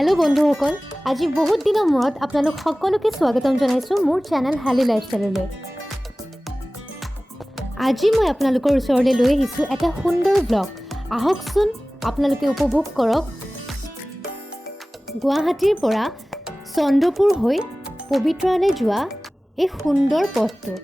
Hello बंधुসকল আজি বহুত দিনৰ মূৰত আপোনালোক সকলোকে স্বাগতম জনাইছো মোৰ চেনেল হালি লাইফষ্টাইললৈ। আজি মই আপোনালোকৰ ওচৰলৈ লৈ আহিছো এটা সুন্দৰ ব্লগ। আহকচোন আপোনালোকে উপভোগ কৰক গুৱাহাটীৰ পৰা চন্দ্ৰপুৰ হৈ পবিতৰালৈ যোৱা এই সুন্দৰ পথটো।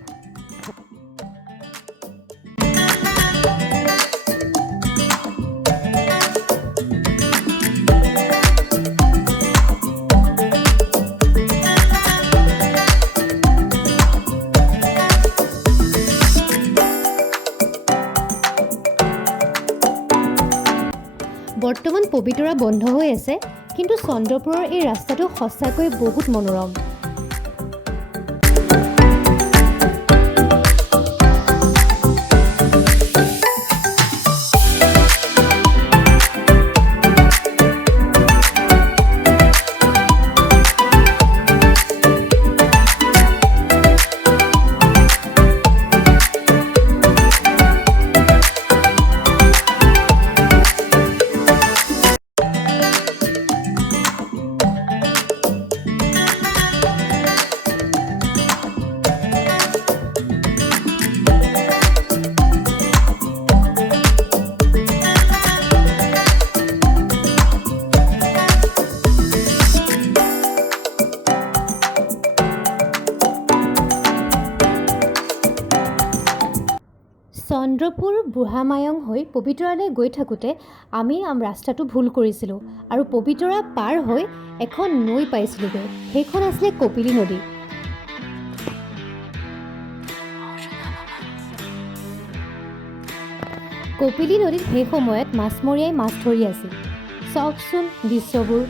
বৰ্তমান পবিতৰা বন্ধ হৈ আছে, কিন্তু চন্দ্ৰপুৰৰ এই ৰাস্তাটো সঁচাকৈ বহুত মনোৰম। চন্দ্ৰপুৰ বুঢ়ামায়ং হৈ পবিতৰালৈ গৈ থাকোঁতে আমি ৰাস্তাটো ভুল কৰিছিলোঁ আৰু পবিতৰা পাৰ হৈ এখন নৈ পাইছিলোঁগৈ। সেইখন আছিলে কপিলী নদী। কপিলী নদীত সেই সময়ত মাছমৰীয়াই মাছ ধৰি আছিল। চাওকচোন দৃশ্যবোৰ।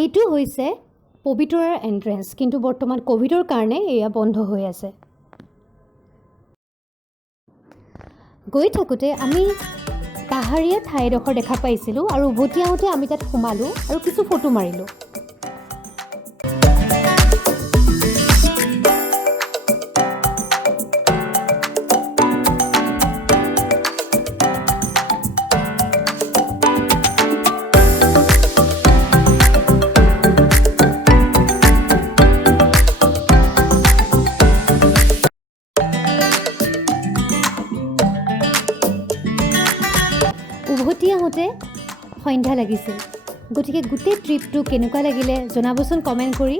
এইটো হৈছে পবিতৰাৰ এন্ট্ৰেন্স, কিন্তু বৰ্তমান কোভিডৰ কাৰণে এয়া বন্ধ হৈ আছে। গৈ থাকোঁতে আমি পাহাৰীয়া ঠাইডোখৰ দেখা পাইছিলোঁ আৰু উভতি আহোঁতে আমি তাত সোমালোঁ আৰু কিছু ফটো মাৰিলোঁ। উভতি আহোঁতে সন্ধ্যা লাগিছিল, গতিকে গোটেই ট্ৰিপটো কেনেকুৱা লাগিলে জনাবচোন কমেণ্ট কৰি।